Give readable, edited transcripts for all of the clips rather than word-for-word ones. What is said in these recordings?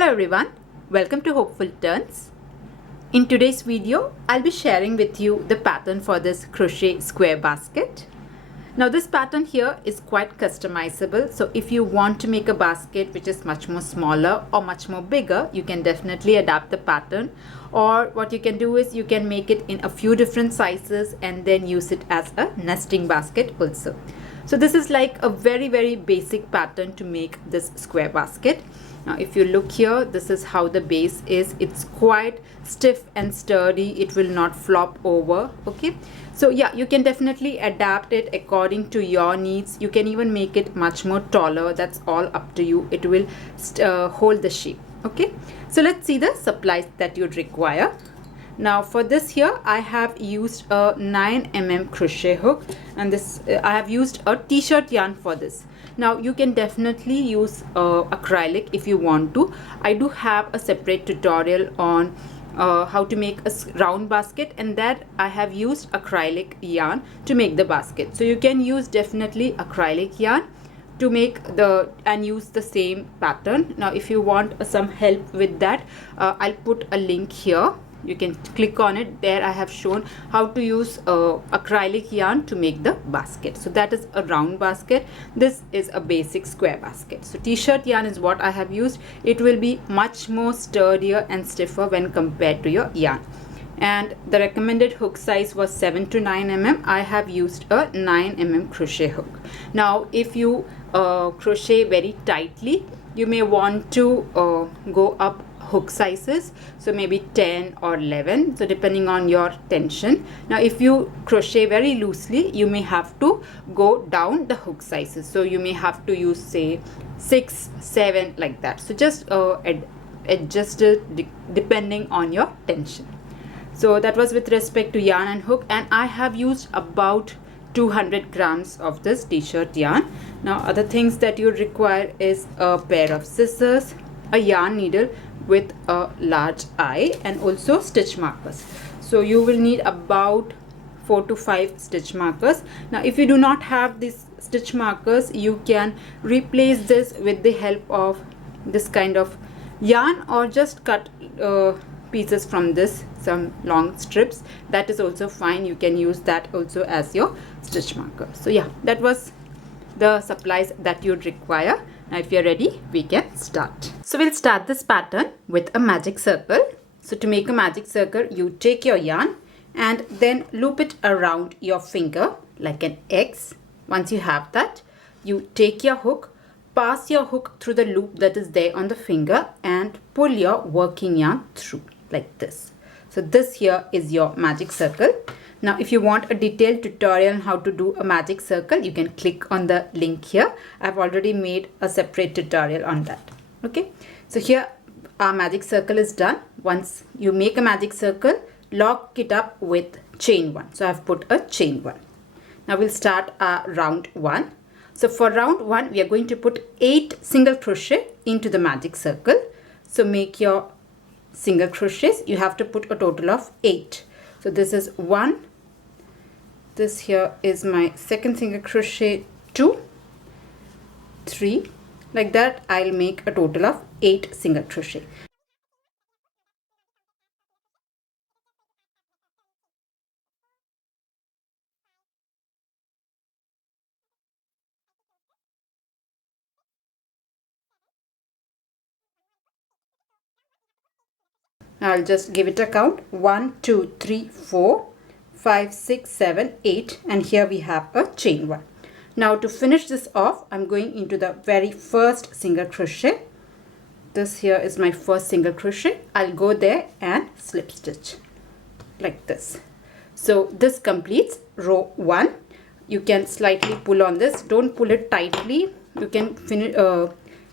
Hello everyone, welcome to Hopeful Turns. In today's video, I'll be sharing with you the pattern for this crochet square basket. Now this pattern here is quite customizable, so if you want to make a basket which is much more smaller or much more bigger, you can definitely adapt the pattern, or what you can do is you can make it in a few different sizes and then use it as a nesting basket also. So this is like a very basic pattern to make this square basket. Now if you look here, this is how the base is. It's quite stiff and sturdy. It will not flop over. Okay, so yeah, you can definitely adapt it according to your needs. You can even make it much more taller. That's all up to you. It will hold the shape. Okay, so let's see the supplies that you'd require. Now for this here, I have used a 9mm crochet hook, and this I have used a t-shirt yarn for this. Now you can definitely use acrylic if you want to. I do have a separate tutorial on how to make a round basket, and that I have used acrylic yarn to make the basket. So you can use definitely acrylic yarn to make and use the same pattern. Now if you want some help with that, I'll put a link here. You can click on it. There I have shown how to use acrylic yarn to make the basket. So that is a round basket. This is a basic square basket. So t-shirt yarn is what I have used. It will be much more sturdier and stiffer when compared to your yarn. And the recommended hook size was 7 to 9 mm. I have used a 9 mm crochet hook. Now if you crochet very tightly, you may want to go up hook sizes, so maybe 10 or 11, so depending on your tension. Now if you crochet very loosely, you may have to go down the hook sizes, so you may have to use say 6, 7 like that. So just adjust it depending on your tension. So that was with respect to yarn and hook, and I have used about 200 grams of this t-shirt yarn. Now other things that you require is a pair of scissors, a yarn needle with a large eye, and also stitch markers. So you will need about 4 to 5 stitch markers. Now if you do not have these stitch markers, you can replace this with the help of this kind of yarn, or just cut pieces from this, some long strips. That is also fine. You can use that also as your stitch marker. So yeah, that was the supplies that you'd require. Now if you're ready, we can start. So we'll start this pattern with a magic circle. So to make a magic circle, you take your yarn and then loop it around your finger like an X. Once you have that, you take your hook, pass your hook through the loop that is there on the finger, and pull your working yarn through like this. So this here is your magic circle. Now if you want a detailed tutorial on how to do a magic circle, you can click on the link here. I've already made a separate tutorial on that. Okay, so here our magic circle is done. Once you make a magic circle, lock it up with chain 1. So I've put a chain 1. Now we'll start our round 1. So for round 1, we are going to put 8 single crochet into the magic circle. So make your single crochets. You have to put a total of 8. So this is 1. This here is my second single crochet, 2, 3. Like that, I'll make a total of 8 single crochet. I'll just give it a count. 1, 2, 3, 4, 5, 6, 7, 8, and here we have a chain 1. Now to finish this off, I'm going into the very first single crochet. This here is my first single crochet. I'll go there and slip stitch like this. So this completes row 1. You can slightly pull on this. Don't pull it tightly. You can finish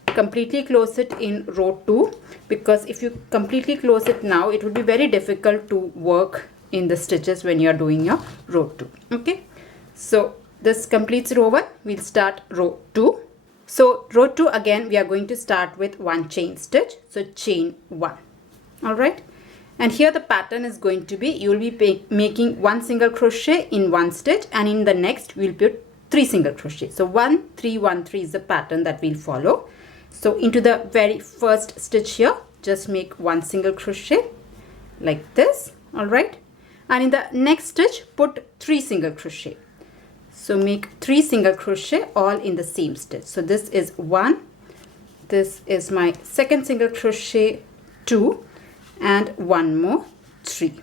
completely close it in row 2, because if you completely close it now, it would be very difficult to work in the stitches when you are doing your row 2. Okay, so this completes row 1. We'll start row 2. So row 2, again we are going to start with 1 chain stitch, so chain 1. All right, and here the pattern is going to be, you will be making 1 single crochet in 1 stitch, and in the next we'll put 3 single crochet. So 1 3 1 3 is the pattern that we'll follow. So into the very first stitch here, just make one single crochet like this. All right, and in the next stitch put 3 single crochet. So make 3 single crochet all in the same stitch. So this is 1, this is my second single crochet, 2, and one more, 3.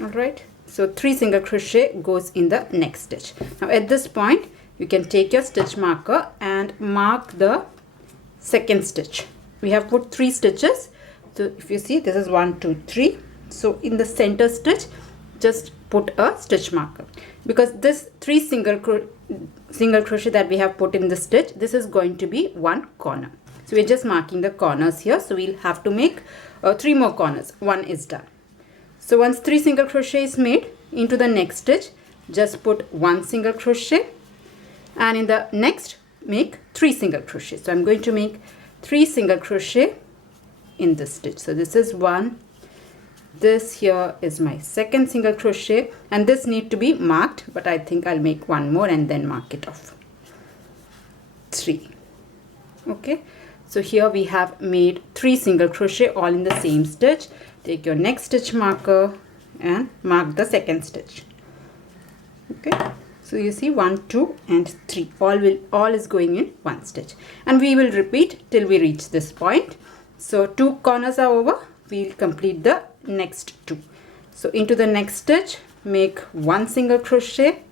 All right, so 3 single crochet goes in the next stitch. Now at this point you can take your stitch marker and mark the second stitch. We have put 3 stitches, so if you see, this is 1, 2, 3. So in the center stitch just put a stitch marker, because this 3 single crochet that we have put in the stitch, this is going to be one corner. So we're just marking the corners here, so we'll have to make 3 more corners. 1 is done. So once 3 single crochet is made, into the next stitch just put 1 single crochet, and in the next make 3 single crochet. So I'm going to make 3 single crochet in this stitch. So this is 1, this here is my second single crochet, and this need to be marked, but I think I'll make one more and then mark it off. 3. Okay, so here we have made 3 single crochet all in the same stitch. Take your next stitch marker and mark the second stitch. Okay, so you see 1, 2, and 3. All is going in one stitch, and we will repeat till we reach this point. So 2 corners are over. We'll complete the next 2. So into the next stitch make 1 single crochet,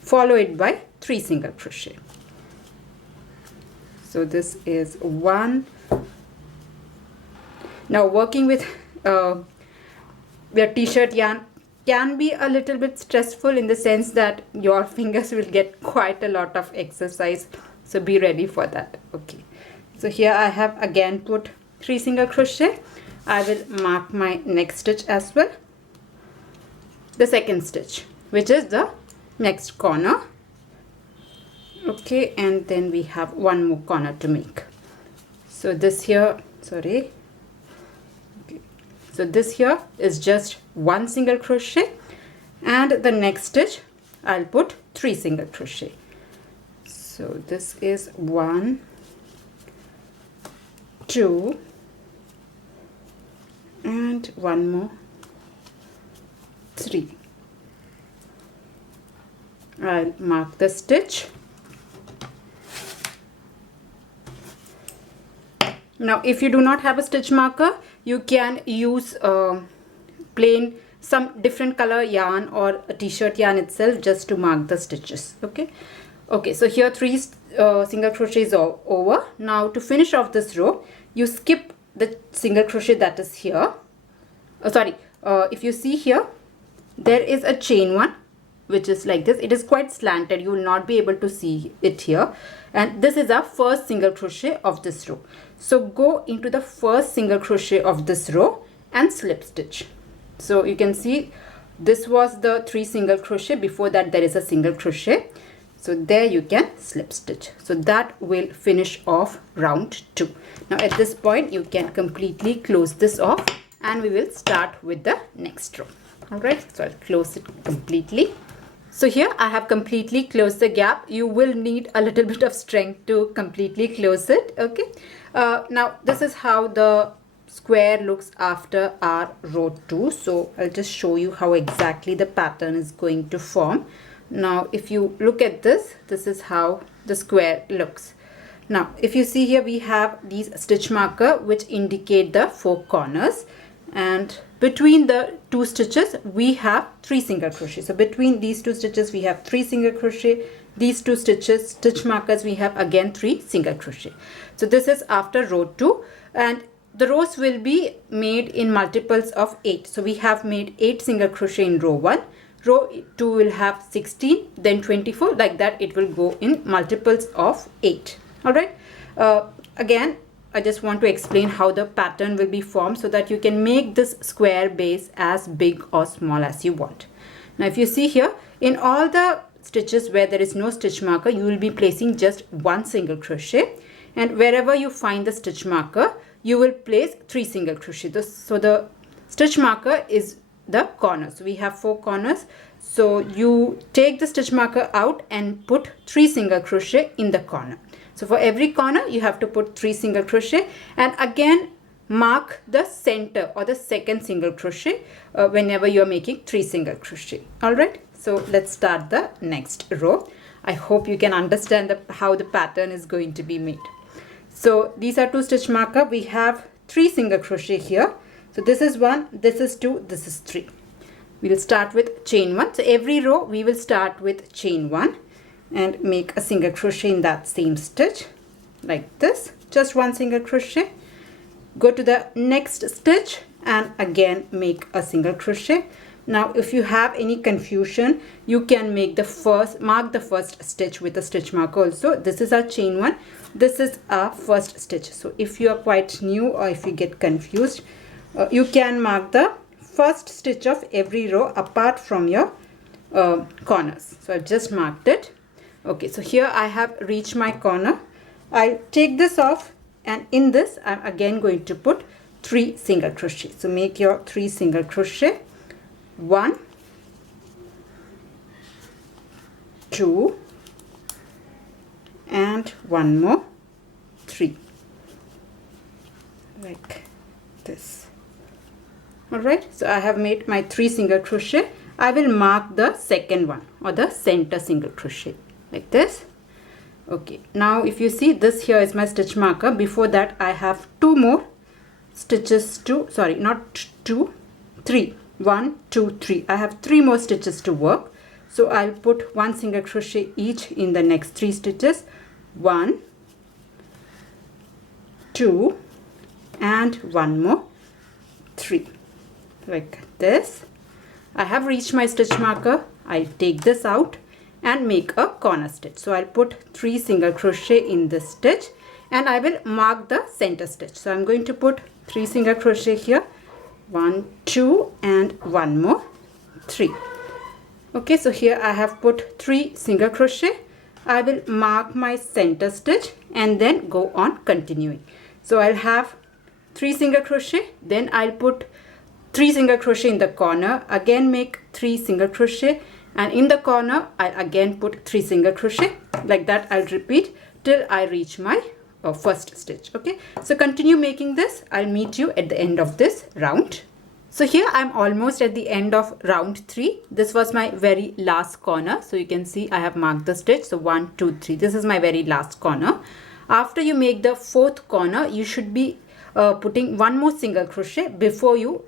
follow it by 3 single crochet. So this is 1. Now working with your t-shirt yarn can be a little bit stressful, in the sense that your fingers will get quite a lot of exercise, so be ready for that. Okay, so here I have again put 3 single crochet. I will mark my next stitch as well, the second stitch, which is the next corner. Okay, and then we have one more corner to make. So this here, sorry, okay, so this here is just 1 single crochet, and the next stitch I'll put 3 single crochet. So this is 1, 2, and one more, 3. I'll mark the stitch. Now if you do not have a stitch marker, you can use plain some different color yarn or a t-shirt yarn itself just to mark the stitches. Okay, so here 3 single crochets are over. Now to finish off this row, you skip the single crochet that is here. If you see here, there is a chain one which is like this. It is quite slanted, you will not be able to see it here, and this is our first single crochet of this row. So go into the first single crochet of this row and slip stitch. So you can see this was the 3 single crochet. Before that there is a single crochet, so there you can slip stitch. So that will finish off round 2. Now at this point you can completely close this off, and we will start with the next row. All right, so I'll close it completely. So here I have completely closed the gap. You will need a little bit of strength to completely close it. Okay, now this is how the square looks after our row 2. So I'll just show you how exactly the pattern is going to form. Now if you look at this, this is how the square looks. Now if you see here, we have these stitch marker which indicate the 4 corners, and between the 2 stitches we have 3 single crochet. So between these 2 stitches we have 3 single crochet. These 2 stitches, stitch markers, we have again 3 single crochet. So this is after row 2, and the rows will be made in multiples of 8. So we have made 8 single crochet in row 1. Row 2 will have 16, then 24, like that it will go in multiples of 8. All right, again I just want to explain how the pattern will be formed so that you can make this square base as big or small as you want. Now if you see here, in all the stitches where there is no stitch marker, you will be placing just 1 single crochet, and wherever you find the stitch marker you will place 3 single crochet. So the stitch marker is the corner. So we have 4 corners, so you take the stitch marker out and put 3 single crochet in the corner. So for every corner you have to put 3 single crochet, and again mark the center or the second single crochet whenever you are making 3 single crochet. All right, so let's start the next row. I hope you can understand how the pattern is going to be made. So these are 2 stitch marker. We have 3 single crochet here. So this is 1, this is 2, this is 3. We will start with chain 1. So every row we will start with chain 1 and make a single crochet in that same stitch like this. Just 1 single crochet. Go to the next stitch and again make a single crochet. Now if you have any confusion, you can mark the first stitch with a stitch marker also. This is our chain 1, this is our first stitch. So if you are quite new or if you get confused, you can mark the first stitch of every row apart from your corners. So I've just marked it. Okay, so here I have reached my corner. I'll take this off, and in this I'm again going to put 3 single crochet. So make your 3 single crochet. 1, 2, and 1 more, 3, like this. All right, so I have made my 3 single crochet. I will mark the second one or the center single crochet like this. Okay, now if you see, this here is my stitch marker. Before that I have 2 more stitches to, sorry, not 2, 3. 1, 2, 3. I have 3 more stitches to work. So I'll put 1 single crochet each in the next 3 stitches. 1, 2, and 1 more, 3, like this. I have reached my stitch marker. I'll take this out and make a corner stitch. So I'll put 3 single crochet in this stitch and I will mark the center stitch. So I'm going to put 3 single crochet here. 1, 2, and 1 more, 3. Okay, so here I have put 3 single crochet. I will mark my center stitch and then go on continuing. So I'll have 3 single crochet, then I'll put 3 single crochet in the corner, again make 3 single crochet, and in the corner I'll again put 3 single crochet. Like that I'll repeat till I reach my first stitch. Okay, so continue making this. I'll meet you at the end of this round. So here I'm almost at the end of round 3. This was my very last corner. So you can see I have marked the stitch. So 1, 2, 3. This is my very last corner. After you make the 4th corner, you should be putting 1 more single crochet before you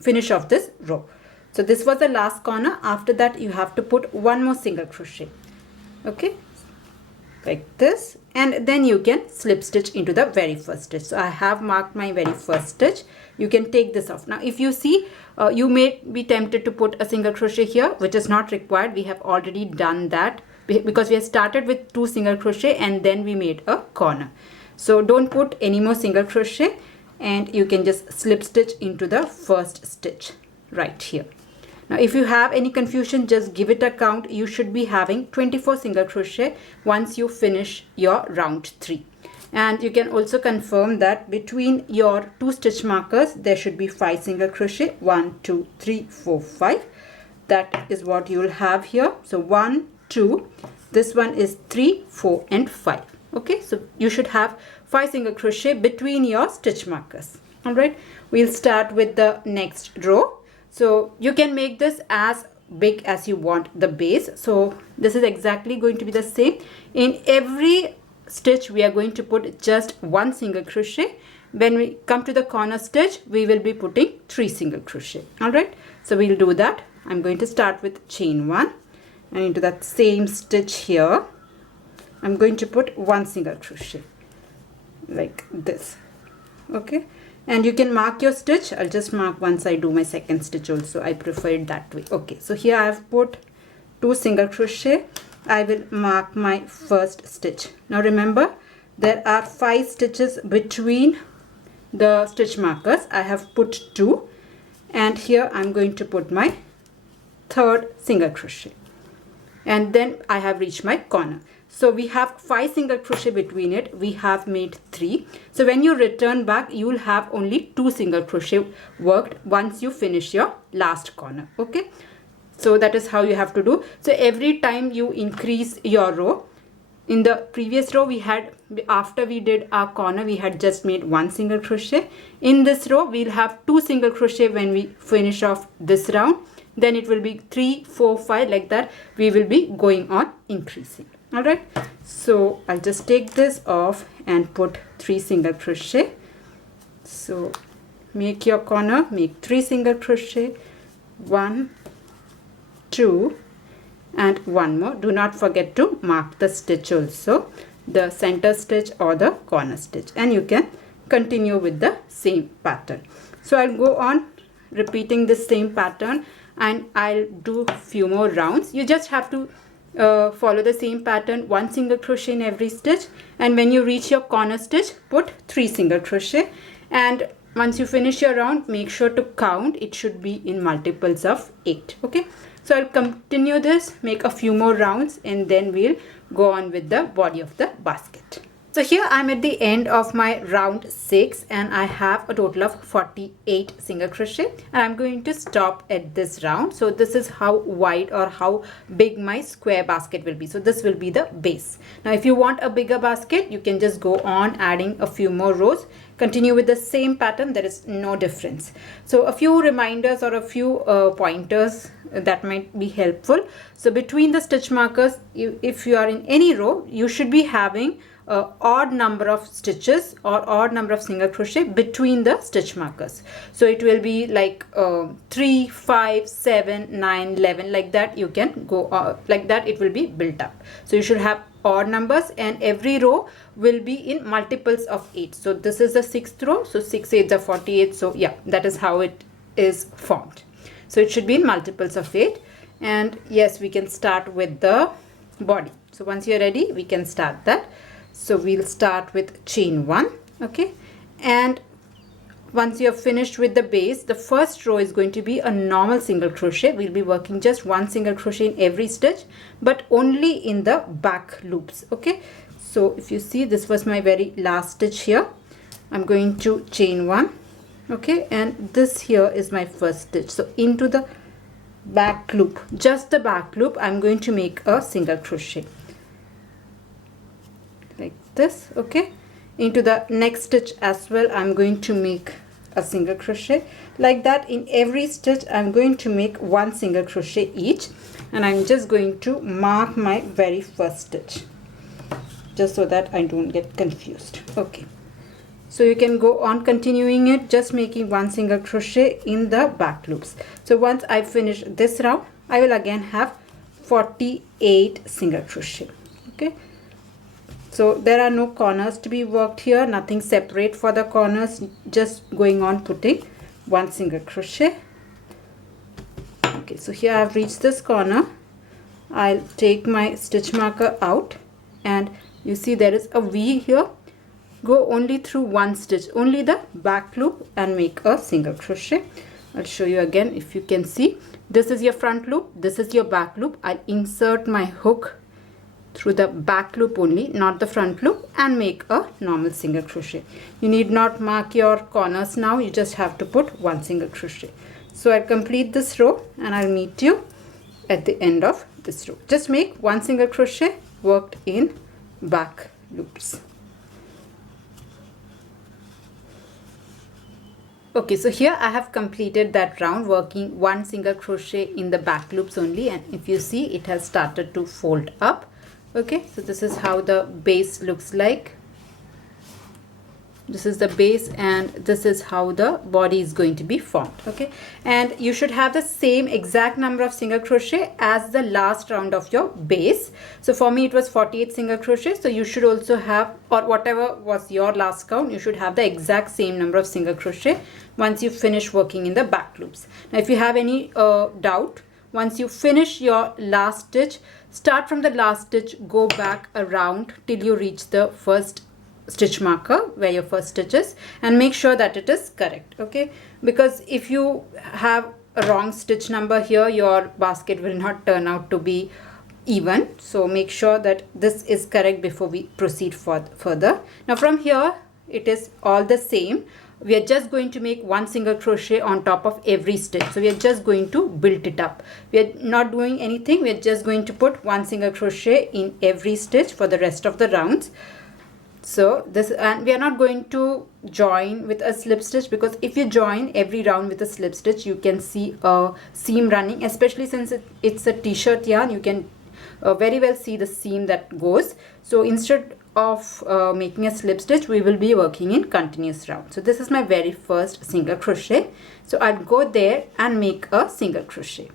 finish off this row. So this was the last corner. After that you have to put 1 more single crochet. Okay, like this, and then you can slip stitch into the very first stitch. So I have marked my very first stitch. You can take this off. Now if you see, you may be tempted to put a single crochet here, which is not required. We have already done that because we have started with 2 single crochet and then we made a corner. So don't put any more single crochet, and you can just slip stitch into the first stitch right here. Now if you have any confusion, just give it a count. You should be having 24 single crochet once you finish your round 3. And you can also confirm that between your 2 stitch markers there should be 5 single crochet. 1, 2, 3, 4, 5. That is what you will have here. So 1, 2, this one is 3, 4, and 5. Okay, so you should have 5 single crochet between your stitch markers. All right, we'll start with the next row. So you can make this as big as you want the base. So this is exactly going to be the same. In every stitch we are going to put just 1 single crochet. When we come to the corner stitch, we will be putting 3 single crochet. All right, so we'll do that. I'm going to start with chain 1, and into that same stitch here I'm going to put 1 single crochet like this. Okay, and you can mark your stitch. I'll just mark once I do my second stitch also. I prefer it that way. Okay, so here I have put 2 single crochet. I will mark my first stitch. Now remember, there are 5 stitches between the stitch markers. I have put 2, and here I'm going to put my 3rd single crochet, and then I have reached my corner. So we have 5 single crochet between it. We have made 3. So when you return back, you will have only 2 single crochet worked once you finish your last corner. Okay, so that is how you have to do. So every time you increase your row, in the previous row we had, after we did our corner, we had just made 1 single crochet. In this row we'll have 2 single crochet when we finish off this round. Then it will be 3, 4, 5, like that we will be going on increasing. All right, so I'll just take this off and put 3 single crochet. So make your corner, make 3 single crochet, 1, 2 and 1 more. Do not forget to mark the stitch also, the center stitch or the corner stitch, and you can continue with the same pattern. So I'll go on repeating the same pattern and I'll do few more rounds. You just have to follow the same pattern, 1 single crochet in every stitch, and when you reach your corner stitch, put 3 single crochet. And once you finish your round, make sure to count. It should be in multiples of 8. Okay, so I'll continue this, make a few more rounds, and then we'll go on with the body of the basket. So here I'm at the end of my round 6 and I have a total of 48 single crochet, and I'm going to stop at this round. So this is how wide or how big my square basket will be. So this will be the base. Now if you want a bigger basket, you can just go on adding a few more rows, continue with the same pattern. There is no difference. So a few reminders or a few pointers that might be helpful. So between the stitch markers, if you are in any row, you should be having odd number of stitches or odd number of single crochet between the stitch markers. So it will be like 3, 5, 7, 9, 11, like that. You can go like that, it will be built up. So you should have odd numbers, and every row will be in multiples of 8. So this is the 6th row, so 6 8s are 48. So yeah, that is how it is formed. So it should be in multiples of 8. And yes, we can start with the body. So once you're ready, we can start that. So we'll start with chain 1. Okay, and once you have finished with the base, the first row is going to be a normal single crochet. We'll be working just 1 single crochet in every stitch, but only in the back loops. Okay, so if you see, this was my very last stitch here. I'm going to chain 1. Okay, and this here is my first stitch. So into the back loop, just the back loop, I'm going to make a single crochet like this. Okay, into the next stitch as well, I'm going to make a single crochet like that. In every stitch I'm going to make 1 single crochet each, and I'm just going to mark my very first stitch just so that I don't get confused. Okay, so you can go on continuing it, just making 1 single crochet in the back loops. So once I finish this round, I will again have 48 single crochet. Okay, so there are no corners to be worked here, nothing separate for the corners, just going on putting 1 single crochet. Okay, so here I have reached this corner. I'll take my stitch marker out, and you see there is a V here. Go only through 1 stitch, only the back loop, and make a single crochet. I'll show you again if you can see. This is your front loop, this is your back loop. I'll insert my hook through the back loop only, not the front loop, and make a normal single crochet. You need not mark your corners now, you just have to put 1 single crochet. So I'll complete this row and I'll meet you at the end of this row. Just make 1 single crochet worked in back loops. Okay, so here I have completed that round working 1 single crochet in the back loops only, and if you see, it has started to fold up. Okay, so this is how the base looks like. This is the base, and this is how the body is going to be formed. Okay, and you should have the same exact number of single crochet as the last round of your base. So for me it was 48 single crochet, so you should also have, or whatever was your last count, you should have the exact same number of single crochet once you finish working in the back loops. Now if you have any doubt, once you finish your last stitch, start from the last stitch, go back around till you reach the first stitch marker where your first stitch is, and make sure that it is correct. Okay, because if you have a wrong stitch number here, your basket will not turn out to be even. So make sure that this is correct before we proceed further. Now from here it is all the same. we are just going to make one single crochet on top of every stitch. So we are just going to build it up. We are not doing anything. We are just going to put one single crochet in every stitch for the rest of the rounds. So this, and we are not going to join with a slip stitch, because if you join every round with a slip stitch, you can see a seam running, especially since it's a t-shirt yarn. You can very well see the seam that goes. So instead of making a slip stitch, we will be working in continuous round. So this is my very first single crochet. So I'll go there and make a single crochet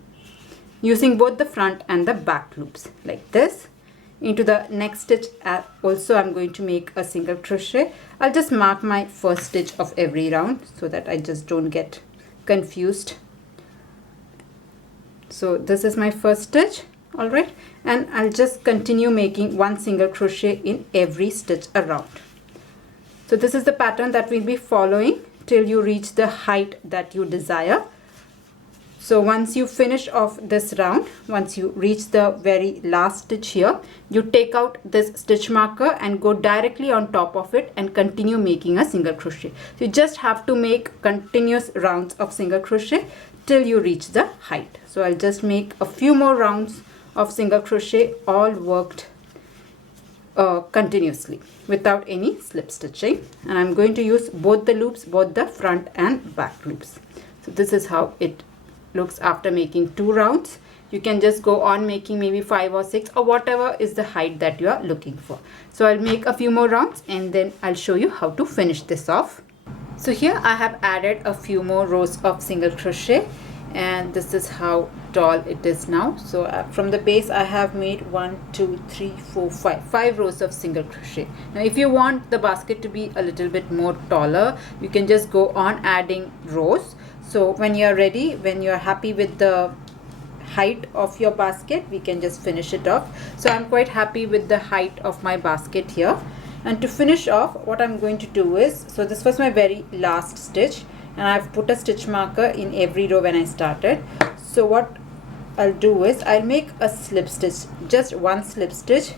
using both the front and the back loops like this. Into the next stitch also I'm going to make a single crochet. I'll just mark my first stitch of every round so that I just don't get confused. So this is my first stitch. All right, and I'll just continue making one single crochet in every stitch around. So this is the pattern that we'll be following till you reach the height that you desire. So once you finish off this round, once you reach the very last stitch here, you take out this stitch marker and go directly on top of it and continue making a single crochet. So you just have to make continuous rounds of single crochet till you reach the height. So I'll just make a few more rounds of single crochet, all worked continuously without any slip stitching, and I'm going to use both the loops, both the front and back loops. So this is how it looks after making 2 rounds. You can just go on making maybe 5 or 6 or whatever is the height that you are looking for. So I'll make a few more rounds and then I'll show you how to finish this off. So here I have added a few more rows of single crochet, and this is how tall it is now. So from the base I have made 1 2 3 4 5 rows of single crochet. Now if you want the basket to be a little bit more taller, you can just go on adding rows. So when you're ready, when you're happy with the height of your basket, we can just finish it off. So I'm quite happy with the height of my basket here. And to finish off, what I'm going to do is, so this was my very last stitch and I've put a stitch marker in every row when I started. So what I'll do is I'll make a slip stitch, just one slip stitch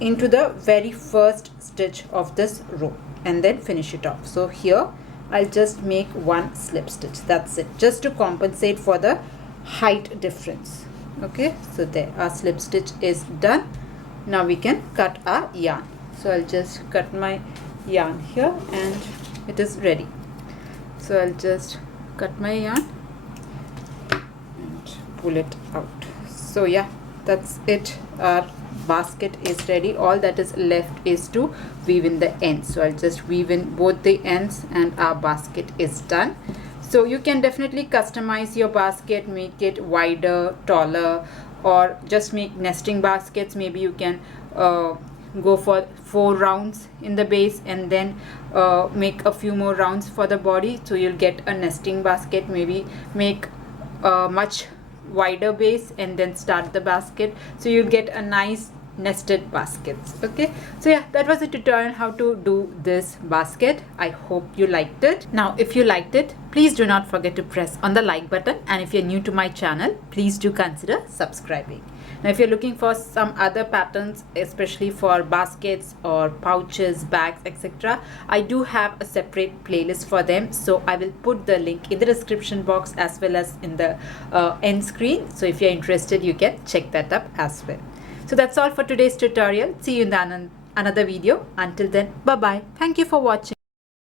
into the very first stitch of this row and then finish it off. So here I'll just make one slip stitch, that's it, just to compensate for the height difference. Okay, so there, our slip stitch is done. Now we can cut our yarn. So I'll just cut my yarn here and it is ready. So I'll just cut my yarn and pull it out. So yeah, that's it, our basket is ready. All that is left is to weave in the ends. So I'll just weave in both the ends and our basket is done. So you can definitely customize your basket, make it wider, taller, or just make nesting baskets. Maybe you can go for 4 rounds in the base and then make a few more rounds for the body, so you'll get a nesting basket. Maybe make a much wider base and then start the basket, so you'll get a nice nested baskets. Okay, so yeah, that was a tutorial how to do this basket. I hope you liked it. Now if you liked it, please do not forget to press on the like button, and if you're new to my channel, please do consider subscribing. Now if you're looking for some other patterns, especially for baskets or pouches, bags, etc., I do have a separate playlist for them, so I will put the link in the description box as well as in the end screen. So if you're interested, you can check that up as well. So that's all for today's tutorial. See you in the another video. Until then, bye bye. Thank you for watching.